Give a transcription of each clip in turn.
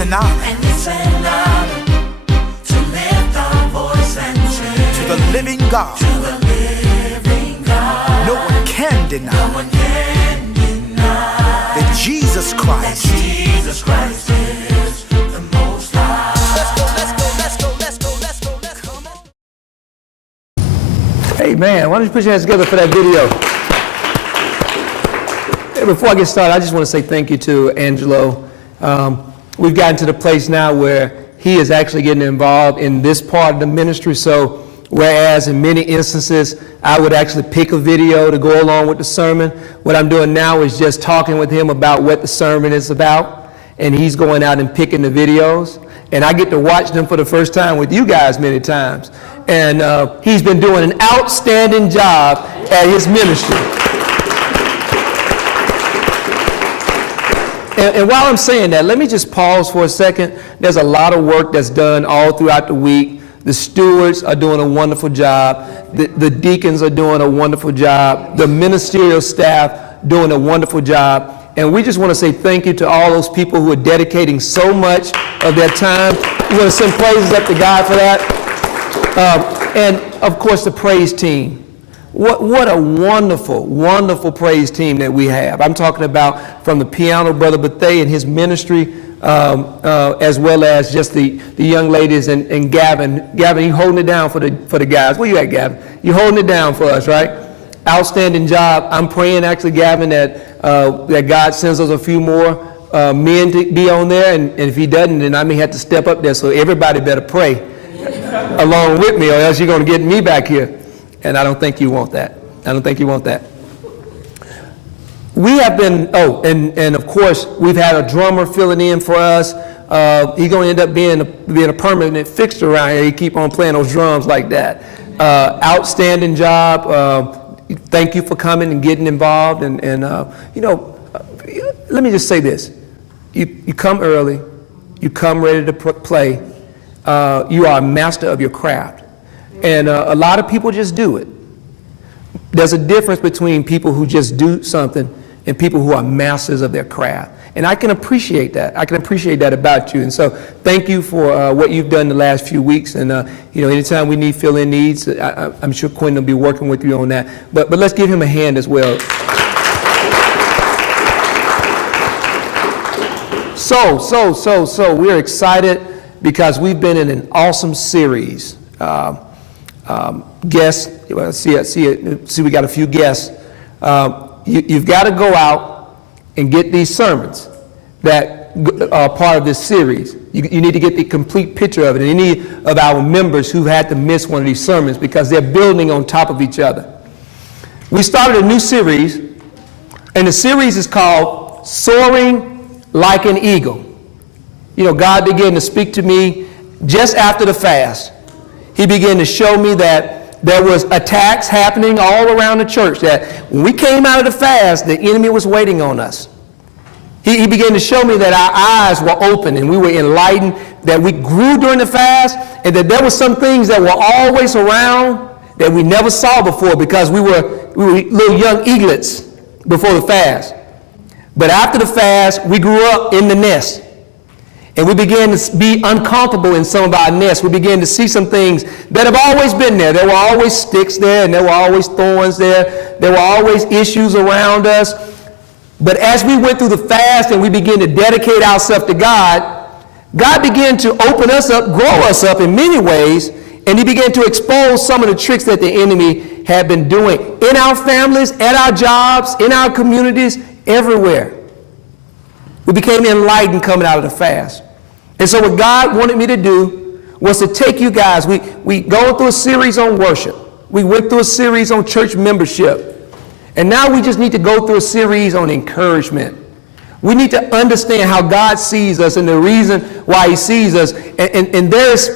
it's an honor. And it's an honor to lift our voice and sing To the living God. to the living God. No one can deny No one can deny that Jesus Christ. Jesus Christ is the Most High. Let's go, let's go, let's go, let's go, let's go, let's go. Hey man, why don't you put your hands together for that video? Hey, before I get started, I just want to say thank you to Angelo. We've gotten to the place now where he is actually getting involved in this part of the ministry. So whereas in many instances, I would actually pick a video to go along with the sermon, what I'm doing now is just talking with him about what the sermon is about. And he's going out and picking the videos. And I get to watch them for the first time with you guys many times. And he's been doing an outstanding job at his ministry. And while I'm saying that, let me just pause for a second. There's a lot of work that's done all throughout the week. The stewards are doing a wonderful job. The deacons are doing a wonderful job. The ministerial staff doing a wonderful job. And we just want to say thank you to all those people who are dedicating so much of their time. We want to send praises up to God for that. And of course, the praise team. What a wonderful, wonderful praise team that we have. I'm talking about from the piano, Brother Bethay and his ministry, as well as just the young ladies and Gavin. Gavin, you holding it down for the guys. Where you at, Gavin? You holding it down for us, right? Outstanding job. I'm praying actually, Gavin, that God sends us a few more men to be on there, and if he doesn't, then I may have to step up there. So everybody better pray along with me, or else you're going to get me back here. And I don't think you want that. I don't think you want that. We have been, and of course, we've had a drummer filling in for us. He's going to end up being a permanent fixture around here. He keep on playing those drums like that. Outstanding job. Thank you for coming and getting involved. And let me just say this. You come early. You come ready to play. You are a master of your craft. And a lot of people just do it. There's a difference between people who just do something and people who are masters of their craft. And I can appreciate that. I can appreciate that about you. And so thank you for what you've done the last few weeks. And, anytime we need fill-in needs, I'm sure Quinn will be working with you on that. But let's give him a hand as well. So we're excited because we've been in an awesome series. Guests, see we got a few guests. You've got to go out and get these sermons that are part of this series. You need to get the complete picture of it. And any of our members who had to miss one of these sermons because they're building on top of each other. We started a new series, and the series is called Soaring Like an Eagle. God began to speak to me just after the fast. He began to show me that there was attacks happening all around the church, that when we came out of the fast, the enemy was waiting on us. He began to show me that our eyes were open and we were enlightened, that we grew during the fast, and that there were some things that were always around that we never saw before because we were little young eaglets before the fast. But after the fast, we grew up in the nest. And we began to be uncomfortable in some of our nests. We began to see some things that have always been there. There were always sticks there, and there were always thorns there. There were always issues around us. But as we went through the fast and we began to dedicate ourselves to God, God began to open us up, grow us up in many ways, and he began to expose some of the tricks that the enemy had been doing in our families, at our jobs, in our communities, everywhere. We became enlightened coming out of the fast. And so what God wanted me to do was to take you guys, we go through a series on worship. We went through a series on church membership. And now we just need to go through a series on encouragement. We need to understand how God sees us and the reason why he sees us. And there's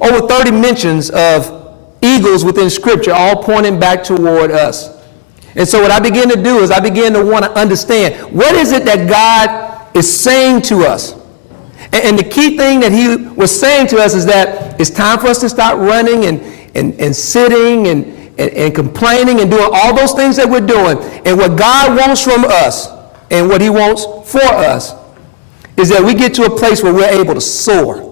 over 30 mentions of eagles within Scripture, all pointing back toward us. And so what I begin to do is I begin to want to understand, what is it that God is saying to us? And the key thing that he was saying to us is that it's time for us to stop running and sitting and complaining and doing all those things that we're doing. And what God wants from us and what he wants for us is that we get to a place where we're able to soar.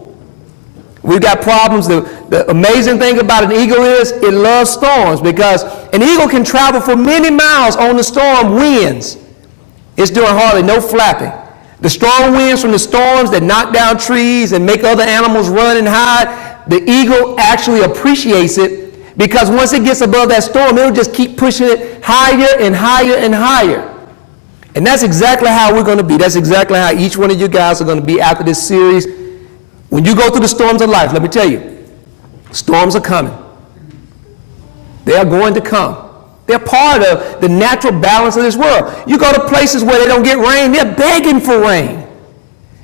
We've got problems. The amazing thing about an eagle is it loves storms, because an eagle can travel for many miles on the storm winds. It's doing hardly no flapping. The strong winds from the storms that knock down trees and make other animals run and hide, the eagle actually appreciates it, because once it gets above that storm, it'll just keep pushing it higher and higher and higher. And that's exactly how we're going to be. That's exactly how each one of you guys are going to be after this series. When you go through the storms of life, let me tell you, storms are coming. They are going to come. They're part of the natural balance of this world. You go to places where they don't get rain, they're begging for rain,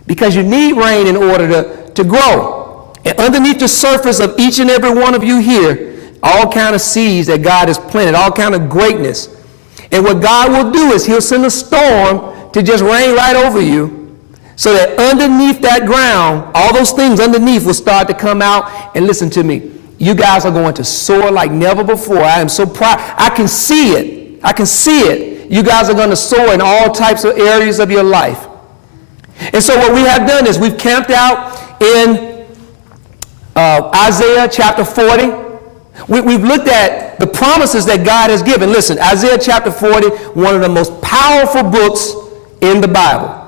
because you need rain in order to grow. And underneath the surface of each and every one of you here, all kind of seeds that God has planted, all kind of greatness. And what God will do is he'll send a storm to just rain right over you, so that underneath that ground, all those things underneath will start to come out. And listen to me, you guys are going to soar like never before. I am so proud. I can see it. I can see it. You guys are going to soar in all types of areas of your life. And so what we have done is we've camped out in Isaiah chapter 40. We've looked at the promises that God has given. Listen, Isaiah chapter 40, one of the most powerful books in the Bible.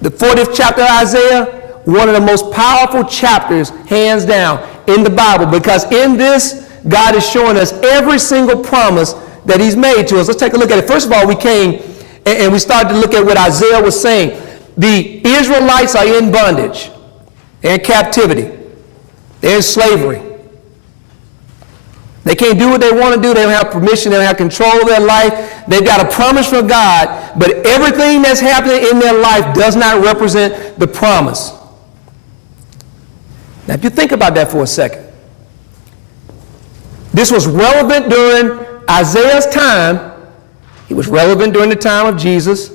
The 40th chapter of Isaiah, one of the most powerful chapters, hands down, in the Bible, because in this, God is showing us every single promise that he's made to us. Let's take a look at it. First of all, we came and we started to look at what Isaiah was saying. The Israelites are in bondage. They're in captivity. They're in slavery. They can't do what they want to do. They don't have permission. They don't have control of their life. They've got a promise from God, but everything that's happening in their life does not represent the promise. Now, if you think about that for a second, this was relevant during Isaiah's time. It was relevant during the time of Jesus.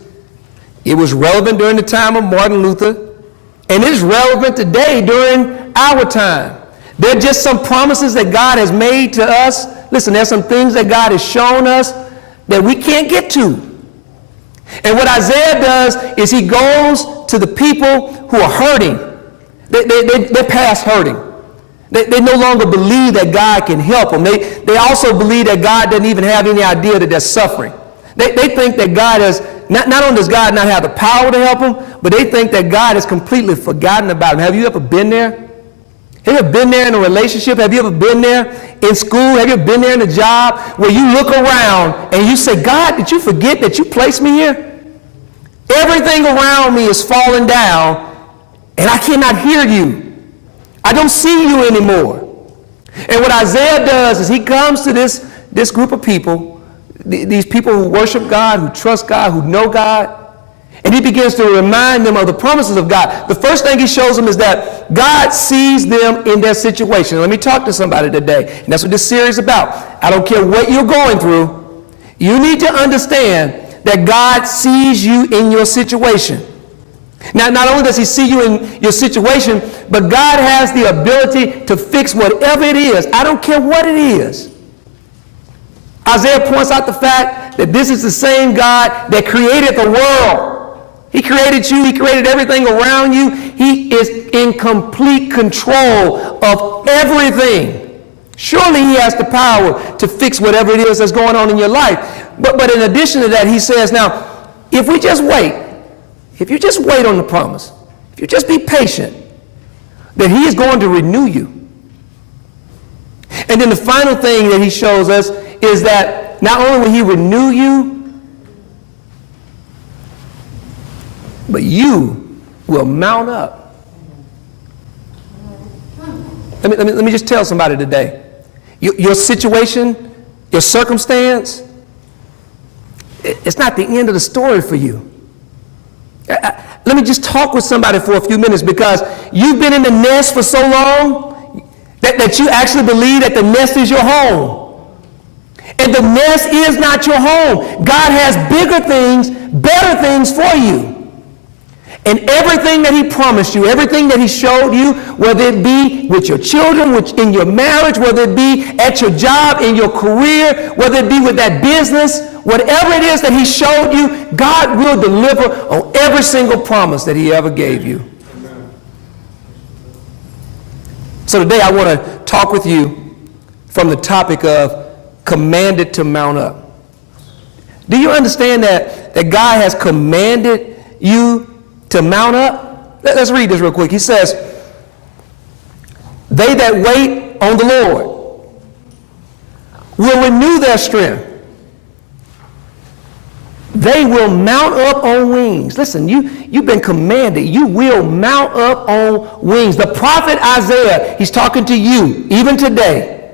It was relevant during the time of Martin Luther. And it is relevant today during our time. There are just some promises that God has made to us. Listen, there's some things that God has shown us that we can't get to. And what Isaiah does is he goes to the people who are hurting. They're past hurting. They no longer believe that God can help them. They also believe that God doesn't even have any idea that they're suffering. They think that God has, not only does God not have the power to help them, but they think that God has completely forgotten about them. Have you ever been there? Have you ever been there in a relationship? Have you ever been there in school? Have you ever been there in a job where you look around and you say, God, did you forget that you placed me here? Everything around me is falling down and I cannot hear you. I don't see you anymore. And what Isaiah does is he comes to this group of people, these people who worship God, who trust God, who know God, and he begins to remind them of the promises of God. The first thing he shows them is that God sees them in their situation. Let me talk to somebody today, and that's what this series is about. I don't care what you're going through. You need to understand that God sees you in your situation. Now, not only does he see you in your situation, but God has the ability to fix whatever it is. I don't care what it is. Isaiah points out the fact that this is the same God that created the world. He created you. He created everything around you. He is in complete control of everything. Surely he has the power to fix whatever it is that's going on in your life. But in addition to that, he says, now, if we just wait, if you just wait on the promise, if you just be patient, then he is going to renew you. And then the final thing that he shows us is that not only will he renew you, but you will mount up. Let me just tell somebody today. Your situation, your circumstance, it's not the end of the story for you. Let me just talk with somebody for a few minutes, because you've been in the nest for so long that you actually believe that the nest is your home. And the nest is not your home. God has bigger things, better things for you. And everything that he promised you, everything that he showed you, whether it be with your children, in your marriage, whether it be at your job, in your career, whether it be with that business, Whatever it is that he showed you, God will deliver on every single promise that he ever gave you. So today I want to talk with you from the topic of commanded to mount up. Do you understand that God has commanded you to mount up? Let's read this real quick. He says, they that wait on the Lord will renew their strength. They will mount up on wings. Listen, you've been commanded. You will mount up on wings. The prophet Isaiah, he's talking to you, even today.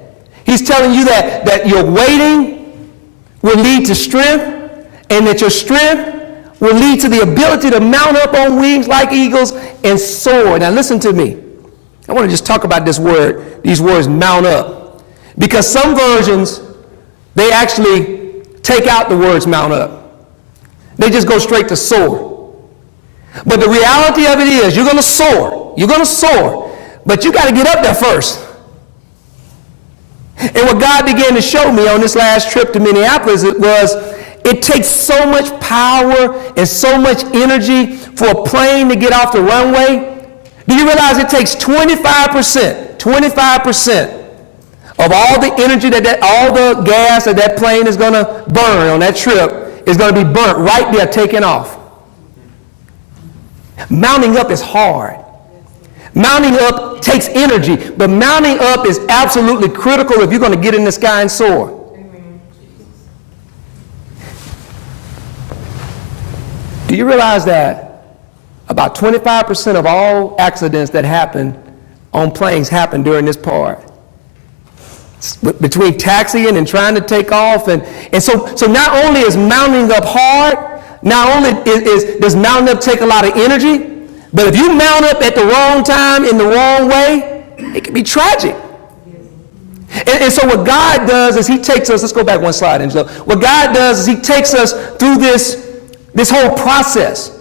He's telling you that your waiting will lead to strength, and that your strength will lead to the ability to mount up on wings like eagles and soar. Now listen to me. I want to just talk about these words, mount up. Because some versions, they actually take out the words mount up. They just go straight to soar. But the reality of it is, you're going to soar. You're going to soar. But you got to get up there first. And what God began to show me on this last trip to Minneapolis, it takes so much power and so much energy for a plane to get off the runway. Do you realize it takes 25% of all the energy all the gas that plane is going to burn on that trip is going to be burnt right there taking off. Mounting up is hard. Mounting up takes energy, but mounting up is absolutely critical if you're going to get in the sky and soar. Do you realize that about 25% of all accidents that happen on planes happen during this part? Between taxiing and trying to take off. And so not only is mounting up hard, not only does mounting up take a lot of energy, but if you mount up at the wrong time in the wrong way, it can be tragic. And so what God does is he takes us, let's go back one slide, Angelo. What God does is he takes us through this whole process.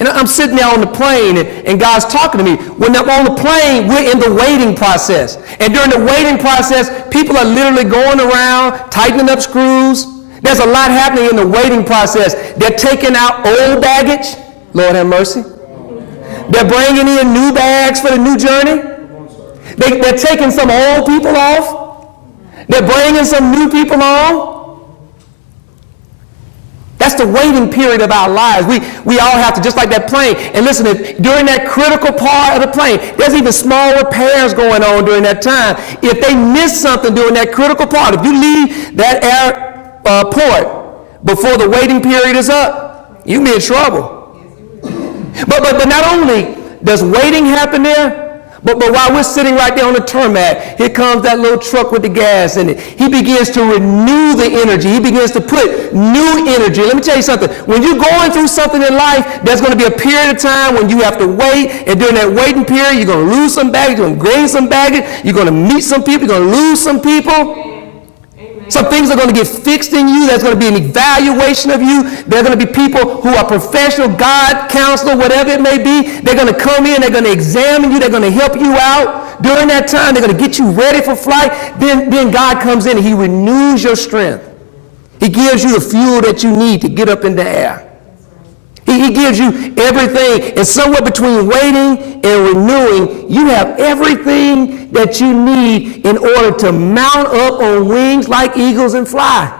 And I'm sitting there on the plane, and God's talking to me. When I'm on the plane, we're in the waiting process. And during the waiting process, people are literally going around, tightening up screws. There's a lot happening in the waiting process. They're taking out old baggage. Lord have mercy. They're bringing in new bags for the new journey. They're taking some old people off. They're bringing some new people on. That's the waiting period of our lives. We all have to, just like that plane. And listen, during that critical part of the plane, there's even small repairs going on during that time. If they miss something during that critical part, if you leave that airport before the waiting period is up, you be in trouble. But not only does waiting happen there, but while we're sitting right there on the tarmac, here comes that little truck with the gas in it. He begins to renew the energy. He begins to put new energy. Let me tell you something. When you're going through something in life, there's going to be a period of time when you have to wait. And during that waiting period, you're going to lose some baggage. You're going to gain some baggage. You're going to meet some people. You're going to lose some people. Some things are going to get fixed in you. There's going to be an evaluation of you. There are going to be people who are professional, God, counselor, whatever it may be. They're going to come in. They're going to examine you. They're going to help you out. During that time, they're going to get you ready for flight. Then God comes in and he renews your strength. He gives you the fuel that you need to get up in the air. He gives you everything. And somewhere between waiting and renewing, you have everything that you need in order to mount up on wings like eagles and fly.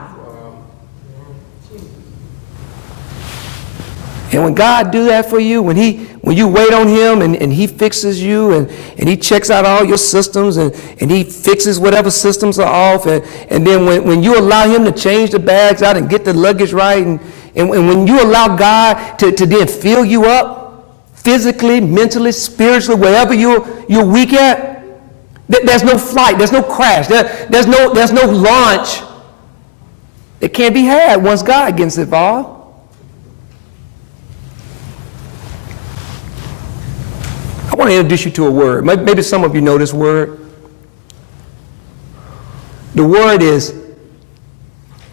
And when God do that for you, when you wait on him and he fixes you and he checks out all your systems and he fixes whatever systems are off, and then when you allow him to change the bags out and get the luggage right, and when you allow God to then fill you up physically, mentally, spiritually, wherever you're weak at, there's no flight, there's no crash, there's no launch that can't be had once God gets involved. I want to introduce you to a word. Maybe some of you know this word. The word is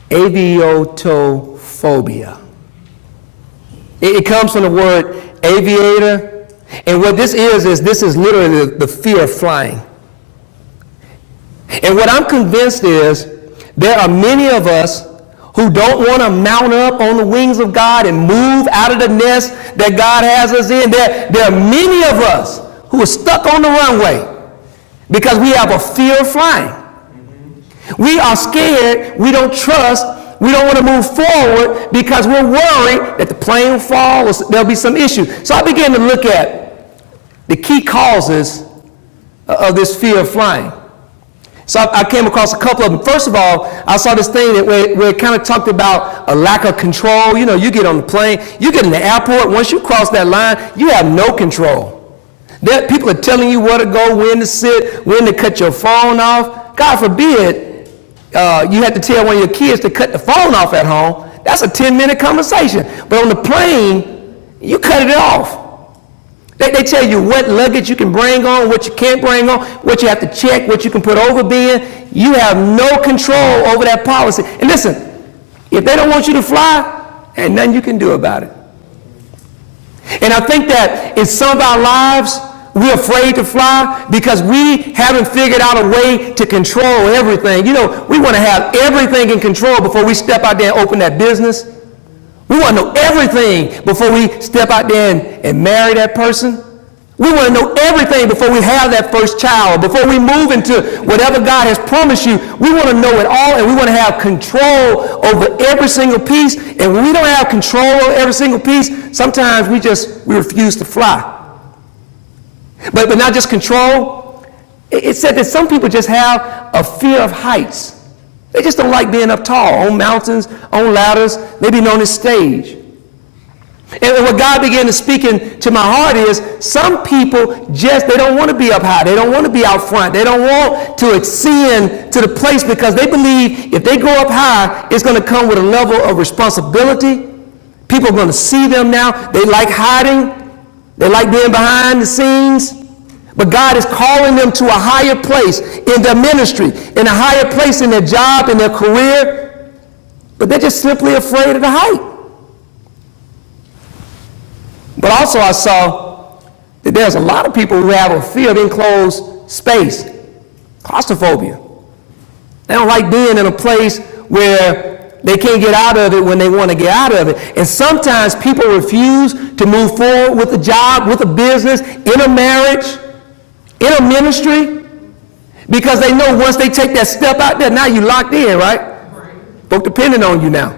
aviotophobia. It comes from the word aviator. And what this is literally the fear of flying. And what I'm convinced is there are many of us who don't want to mount up on the wings of God and move out of the nest that God has us in. There are many of us who are stuck on the runway because we have a fear of flying. We are scared, we don't trust, we don't want to move forward because we're worried that the plane will fall or there'll be some issue. So I began to look at the key causes of this fear of flying. So I came across a couple of them. First of all, I saw this thing where it kind of talked about a lack of control. You know, you get on the plane, you get in the airport, once you cross that line, you have no control. People are telling you where to go, when to sit, when to cut your phone off. God forbid you had to tell one of your kids to cut the phone off at home. That's a 10-minute conversation. But on the plane, you cut it off. They tell you what luggage you can bring on, what you can't bring on, what you have to check, what you can put over bin. You have no control over that policy. And listen, if they don't want you to fly, ain't nothing you can do about it. And I think that in some of our lives, we're afraid to fly because we haven't figured out a way to control everything. You know, we want to have everything in control before we step out there and open that business. We want to know everything before we step out there and marry that person. We want to know everything before we have that first child, before we move into whatever God has promised you. We want to know it all, and we want to have control over every single piece. And when we don't have control over every single piece, sometimes we refuse to fly. But not just control. It said that some people just have a fear of heights. They just don't like being up tall, on mountains, on ladders, maybe on this stage. And what God began to speak into my heart is some people they don't want to be up high. They don't want to be out front. They don't want to ascend to the place because they believe if they go up high, it's going to come with a level of responsibility. People are going to see them now. They like hiding. They like being behind the scenes. But God is calling them to a higher place in their ministry, in a higher place in their job, in their career. But they're just simply afraid of the height. But also I saw that there's a lot of people who have a fear of enclosed space, claustrophobia. They don't like being in a place where they can't get out of it when they want to get out of it. And sometimes people refuse to move forward with a job, with a business, in a marriage, in a ministry, because they know once they take that step out there, now you're locked in, right? Folk depending on you now.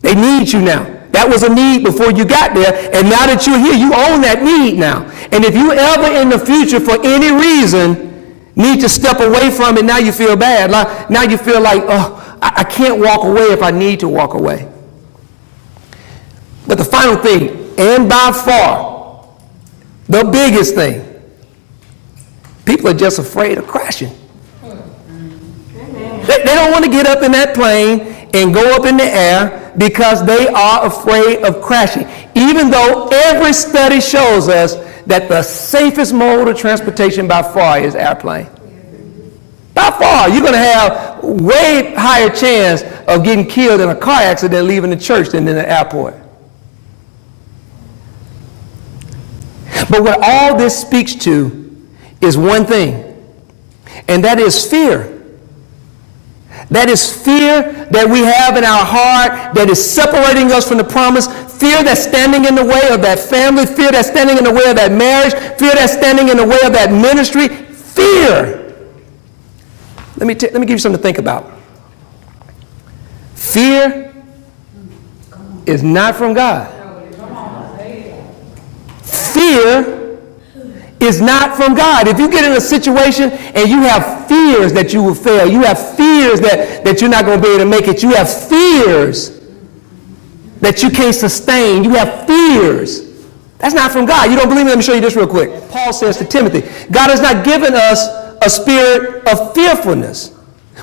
They need you now. That was a need before you got there, and now that you're here, you own that need now. And if you ever in the future, for any reason, need to step away from it, now you feel bad. Now you feel like, oh, I can't walk away if I need to walk away. But the final thing, and by far, the biggest thing, people are just afraid of crashing. They don't want to get up in that plane and go up in the air because they are afraid of crashing. Even though every study shows us that the safest mode of transportation by far is airplane. By far, you're going to have way higher chance of getting killed in a car accident leaving the church than in the airport. But what all this speaks to is one thing, and that is fear. That is fear that we have in our heart that is separating us from the promise, fear that's standing in the way of that family, fear that's standing in the way of that marriage, fear that's standing in the way of that ministry, fear. Let me give you something to think about. Fear is not from God. Fear is not from God. If you get in a situation and you have fears that you will fail, you have fears that you're not going to be able to make it, you have fears that you can't sustain, you have fears, that's not from God. You don't believe me? Let me show you this real quick. Paul says to Timothy, God has not given us a spirit of fearfulness,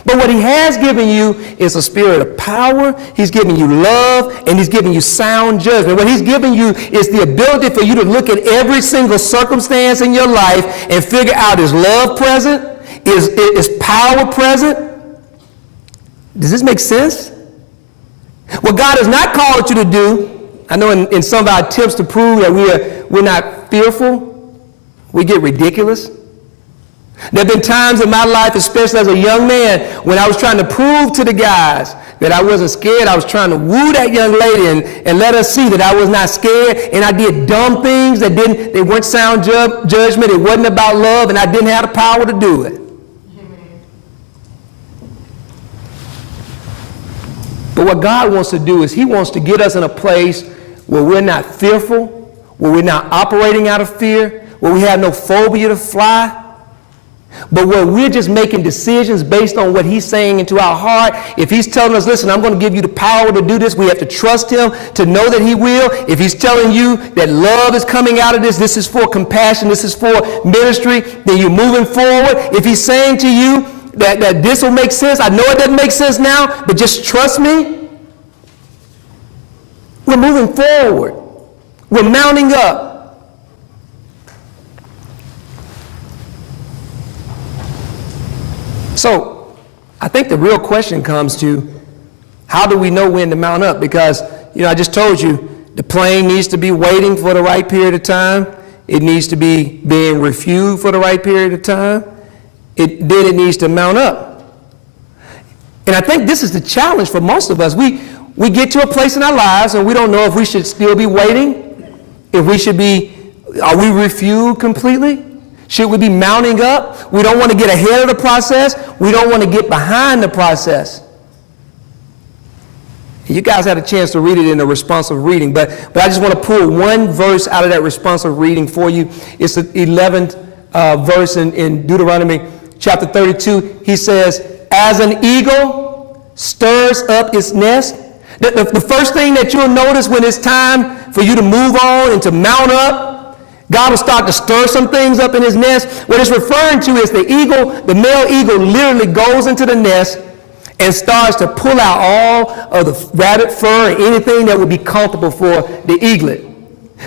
but what he has given you is a spirit of power. He's giving you love, and he's giving you sound judgment. What he's giving you is the ability for you to look at every single circumstance in your life and figure out, is love present? Is power present? Does this make sense? What God has not called you to do, I know in some of our attempts to prove that we're not fearful, we get ridiculous. There have been times in my life, especially as a young man, when I was trying to prove to the guys that I wasn't scared. I was trying to woo that young lady and let her see that I was not scared. And I did dumb things that they weren't sound judgment. It wasn't about love, and I didn't have the power to do it. But what God wants to do is he wants to get us in a place where we're not fearful, where we're not operating out of fear, where we have no phobia to fly, but where we're just making decisions based on what he's saying into our heart. If he's telling us, listen, I'm going to give you the power to do this, we have to trust him to know that he will. If he's telling you that love is coming out of this, this is for compassion, this is for ministry, then you're moving forward. If he's saying to you that this will make sense, I know it doesn't make sense now, but just trust me, we're moving forward. We're mounting up. So I think the real question comes to, how do we know when to mount up? Because, I just told you, the plane needs to be waiting for the right period of time. It needs to be being refueled for the right period of time. Then it needs to mount up. And I think this is the challenge for most of us. We get to a place in our lives and we don't know if we should still be waiting, are we refueled completely? Should we be mounting up? We don't want to get ahead of the process. We don't want to get behind the process. You guys had a chance to read it in the responsive reading, but I just want to pull one verse out of that responsive reading for you. It's the 11th verse in Deuteronomy chapter 32. He says, as an eagle stirs up its nest. The first thing that you'll notice when it's time for you to move on and to mount up, God will start to stir some things up in his nest. What it's referring to is the male eagle literally goes into the nest and starts to pull out all of the rabbit fur and anything that would be comfortable for the eaglet.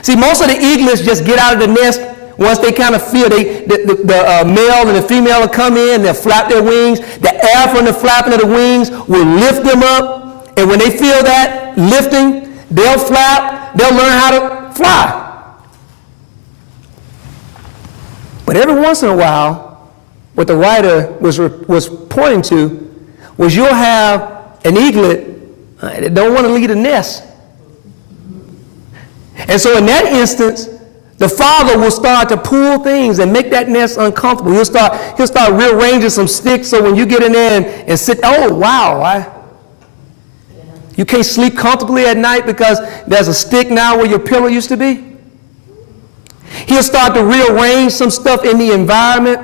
See, most of the eaglets just get out of the nest once they kind of feel the male and the female will come in, they'll flap their wings. The air from the flapping of the wings will lift them up. And when they feel that lifting, they'll flap, they'll learn how to fly. But every once in a while, what the writer was pointing to was you'll have an eaglet that don't want to leave the nest. And so in that instance, the father will start to pull things and make that nest uncomfortable. He'll start rearranging some sticks so when you get in there and sit, oh, wow, you can't sleep comfortably at night because there's a stick now where your pillow used to be. He'll start to rearrange some stuff in the environment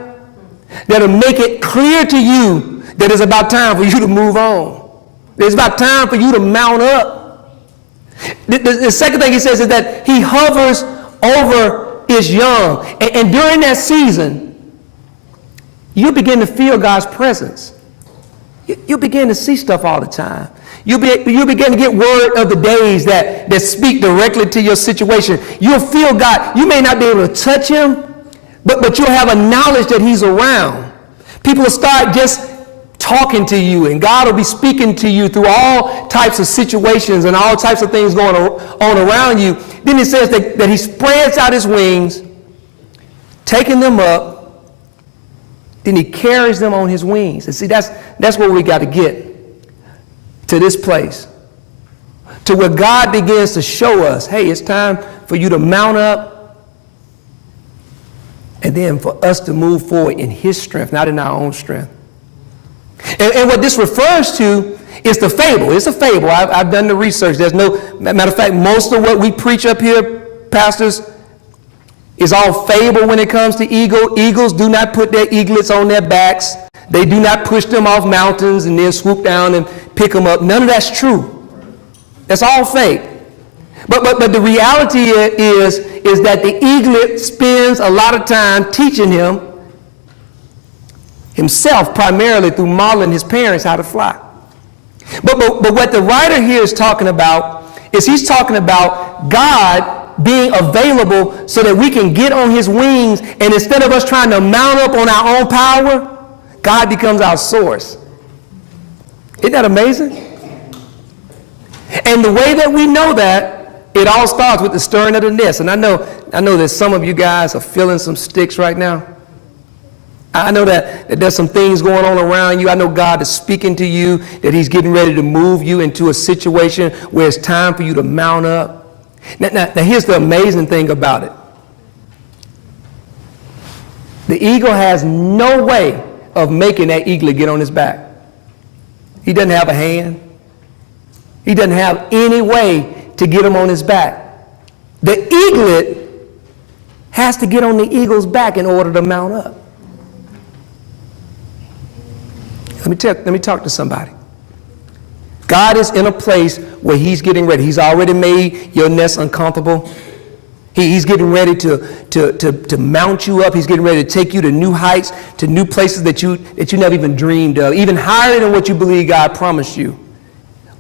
that'll make it clear to you that it's about time for you to move on. It's about time for you to mount up. The second thing he says is that he hovers over his young. And during that season, you begin to feel God's presence. You begin to see stuff all the time. You begin to get word of the days that speak directly to your situation. You'll feel God. You may not be able to touch him, but you'll have a knowledge that he's around. People will start just talking to you, and God will be speaking to you through all types of situations and all types of things going on around you. Then it says that he spreads out his wings, taking them up, then he carries them on his wings. And see, that's where we got to get, to this place, to where God begins to show us, hey, it's time for you to mount up, and then for us to move forward in his strength, not in our own strength. And what this refers to is the fable. It's a fable. I've done the research. There's no, matter of fact, most of what we preach up here, pastors, is all fable when it comes to eagles. Do not put their eaglets on their backs. They do not push them off mountains and then swoop down and pick them up. None of that's true. That's all fake. But the reality is that the eaglet spends a lot of time teaching himself primarily through modeling his parents how to fly. But what the writer here is talking about is he's talking about God being available so that we can get on his wings, and instead of us trying to mount up on our own power, God becomes our source. Isn't that amazing? And the way that we know that, it all starts with the stirring of the nest. And I know that some of you guys are feeling some sticks right now. I know that there's some things going on around you. I know God is speaking to you, that he's getting ready to move you into a situation where it's time for you to mount up. Now here's the amazing thing about it. The eagle has no way of making that eaglet get on his back. He doesn't have a hand. He doesn't have any way to get him on his back. The eaglet has to get on the eagle's back in order to mount up. Let me talk to somebody. God is in a place where he's getting ready. He's already made your nest uncomfortable. He's getting ready to mount you up. He's getting ready to take you to new heights, to new places that you never even dreamed of, even higher than what you believe God promised you.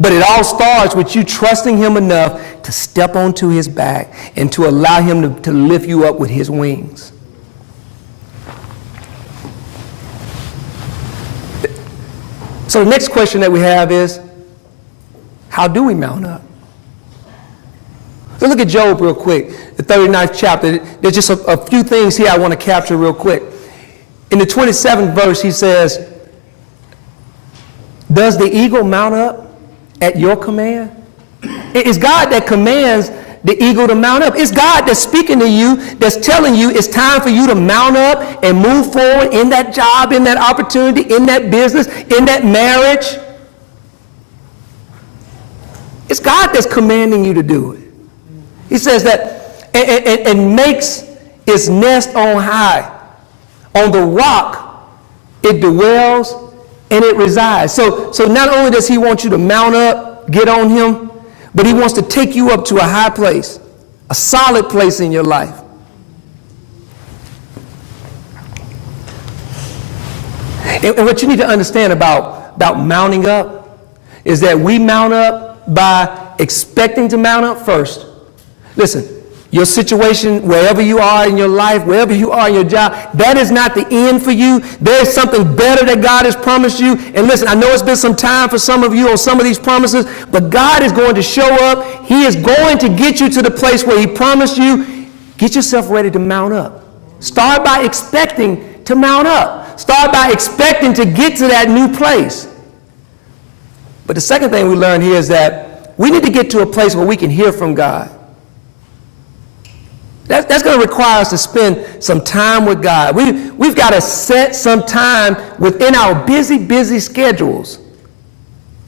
But it all starts with you trusting him enough to step onto his back and to allow him to lift you up with his wings. So the next question that we have is, how do we mount up? So look at Job real quick, the 39th chapter. There's just a few things here I want to capture real quick. In the 27th verse, he says, does the eagle mount up at your command? It's God that commands the eagle to mount up. It's God that's speaking to you, that's telling you it's time for you to mount up and move forward in that job, in that opportunity, in that business, in that marriage. It's God that's commanding you to do it. He says that and makes its nest on high. On the rock it dwells and it resides. So not only does he want you to mount up, get on him, but he wants to take you up to a high place, a solid place in your life. And what you need to understand about mounting up is that we mount up by expecting to mount up first. Listen, your situation, wherever you are in your life, wherever you are in your job, that is not the end for you. There's something better that God has promised you. And listen, I know it's been some time for some of you on some of these promises, but God is going to show up. He is going to get you to the place where he promised you. Get yourself ready to mount up. Start by expecting to mount up. Start by expecting to get to that new place. But the second thing we learn here is that we need to get to a place where we can hear from God. That's going to require us to spend some time with God. We've got to set some time within our busy schedules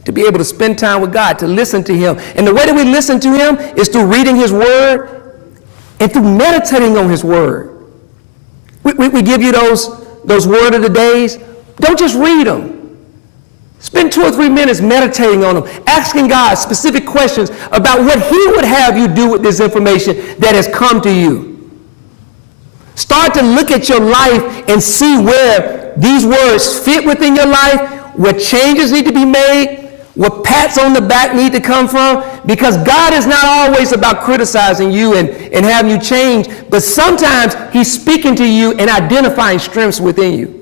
to be able to spend time with God, to listen to him. And the way that we listen to him is through reading his word and through meditating on his word. We give you those word of the days. Don't just read them. Spend 2 or 3 minutes meditating on them, asking God specific questions about what he would have you do with this information that has come to you. Start to look at your life and see where these words fit within your life, where changes need to be made, where pats on the back need to come from, because God is not always about criticizing you and having you change, but sometimes he's speaking to you and identifying strengths within you.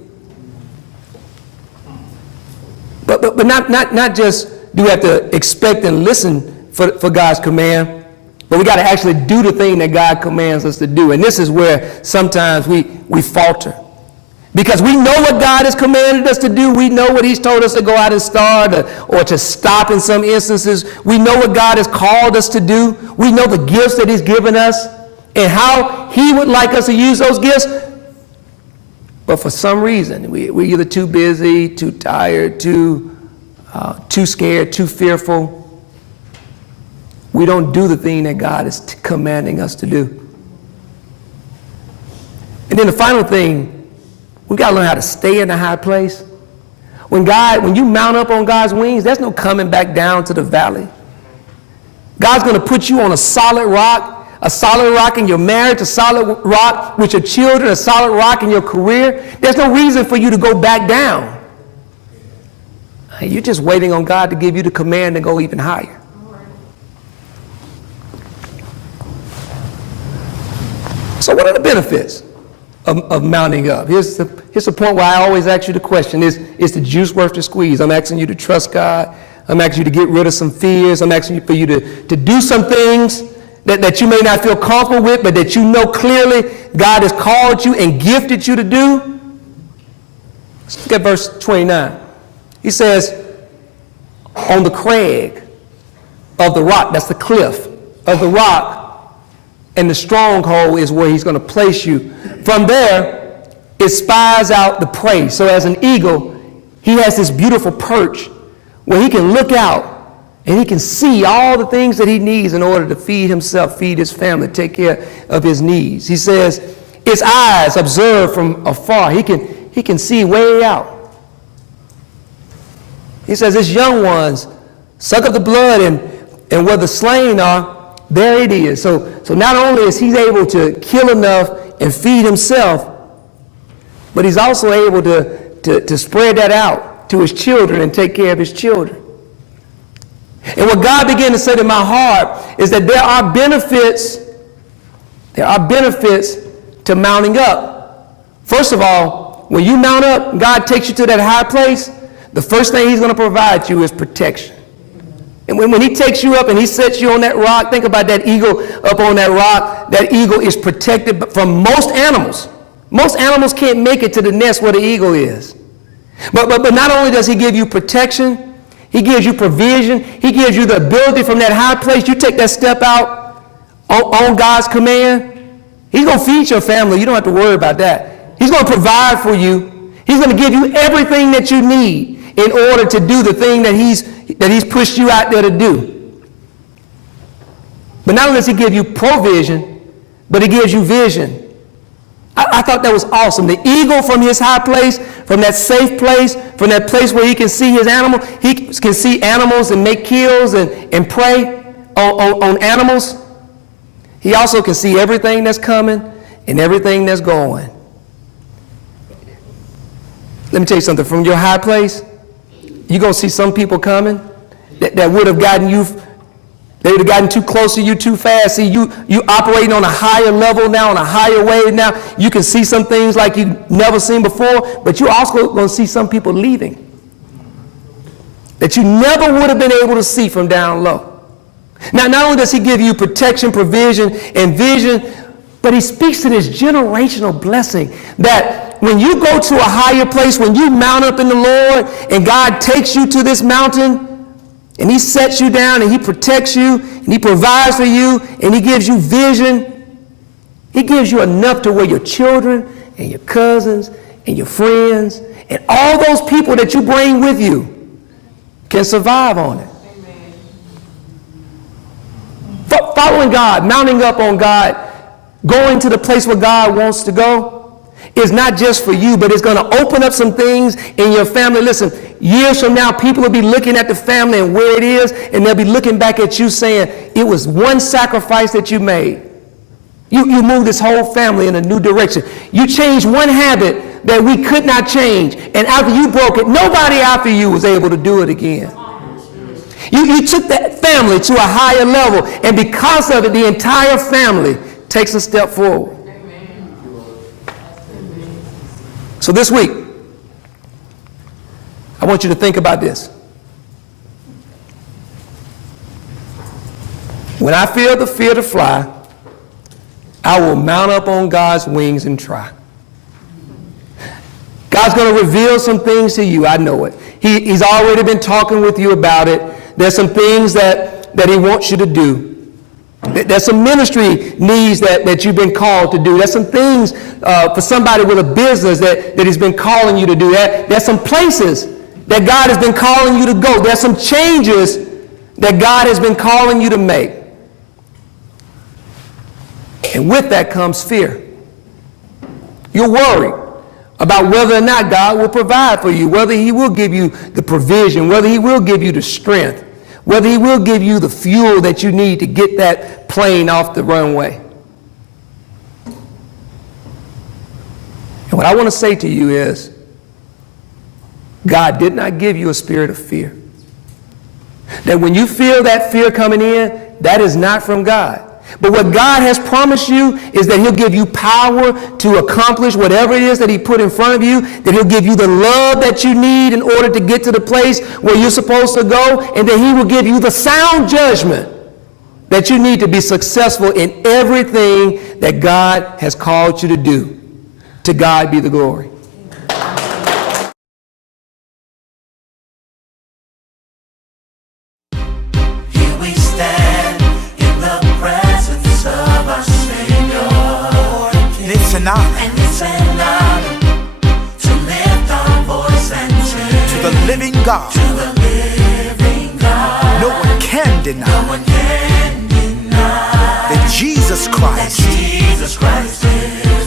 But not just do we have to expect and listen for God's command, but we got to actually do the thing that God commands us to do. And this is where sometimes we falter. Because we know what God has commanded us to do. We know what he's told us to go out and start or to stop in some instances. We know what God has called us to do. We know the gifts that he's given us and how he would like us to use those gifts. But for some reason, we're either too busy, too tired, too scared, too fearful. We don't do the thing that God is commanding us to do. And then the final thing, we've got to learn how to stay in a high place. When you mount up on God's wings, there's no coming back down to the valley. God's going to put you on a solid rock in your marriage, a solid rock with your children, a solid rock in your career. There's no reason for you to go back down. You're just waiting on God to give you the command to go even higher. So what are the benefits of mounting up? Here's the point where I always ask you the question, is the juice worth the squeeze? I'm asking you to trust God. I'm asking you to get rid of some fears. I'm asking you for you to do some things that you may not feel comfortable with, but that you know clearly God has called you and gifted you to do. Let's look at verse 29. He says, on the crag of the rock, that's the cliff of the rock, and the stronghold is where he's going to place you. From there, it spies out the prey. So as an eagle, he has this beautiful perch where he can look out and he can see all the things that he needs in order to feed himself, feed his family, take care of his needs. He says, his eyes observe from afar. He can see way out. He says, his young ones suck up the blood, and where the slain are, there it is. So not only is he able to kill enough and feed himself, but he's also able to spread that out to his children and take care of his children. And what God began to say to my heart is that there are benefits to mounting up. First of all, when you mount up, God takes you to that high place, the first thing he's going to provide you is protection. And when he takes you up and he sets you on that rock, think about that eagle up on that rock. That eagle is protected from most animals. Most animals can't make it to the nest where the eagle is. But not only does he give you protection, he gives you provision. He gives you the ability from that high place. You take that step out on God's command, he's going to feed your family. You don't have to worry about that. He's going to provide for you. He's going to give you everything that you need in order to do the thing that he's pushed you out there to do. But not only does he give you provision, but he gives you vision. I thought that was awesome. The eagle from his high place, from that safe place, from that place where he can see his animal, he can see animals and make kills and prey on animals. He also can see everything that's coming and everything that's going. Let me tell you something. From your high place, you're going to see some people coming that would have gotten you, they would have gotten too close to you too fast. See, you operating on a higher level now, on a higher wave now. You can see some things like you've never seen before, but you're also going to see some people leaving that you never would have been able to see from down low. Now, not only does he give you protection, provision, and vision, but he speaks to this generational blessing that when you go to a higher place, when you mount up in the Lord and God takes you to this mountain and he sets you down and he protects you and he provides for you and he gives you vision, he gives you enough to where your children and your cousins and your friends and all those people that you bring with you can survive on it. Following God, mounting up on God, going to the place where God wants to go is not just for you, but it's going to open up some things in your family. Listen, years from now, people will be looking at the family and where it is, and they'll be looking back at you saying, it was one sacrifice that you made. You moved this whole family in a new direction. You changed one habit that we could not change, and after you broke it, nobody after you was able to do it again. You took that family to a higher level, and because of it, the entire family takes a step forward. So this week, I want you to think about this. When I feel the fear to fly, I will mount up on God's wings and try. God's going to reveal some things to you. I know it. He's already been talking with you about it. There's some things that he wants you to do. There's some ministry needs that you've been called to do. There's some things for somebody with a business that he's been calling you to do. There's some places that God has been calling you to go. There's some changes that God has been calling you to make. And with that comes fear. You're worried about whether or not God will provide for you, whether he will give you the provision, whether he will give you the strength, whether he will give you the fuel that you need to get that plane off the runway. And what I want to say to you is, God did not give you a spirit of fear. That when you feel that fear coming in, that is not from God. But what God has promised you is that he'll give you power to accomplish whatever it is that he put in front of you, that he'll give you the love that you need in order to get to the place where you're supposed to go, and that he will give you the sound judgment that you need to be successful in everything that God has called you to do. To God be the glory. an honor and it's an honor to lift our voice and sing to the living God. to the living God. No one can deny No one can deny that Jesus Christ Jesus Christ is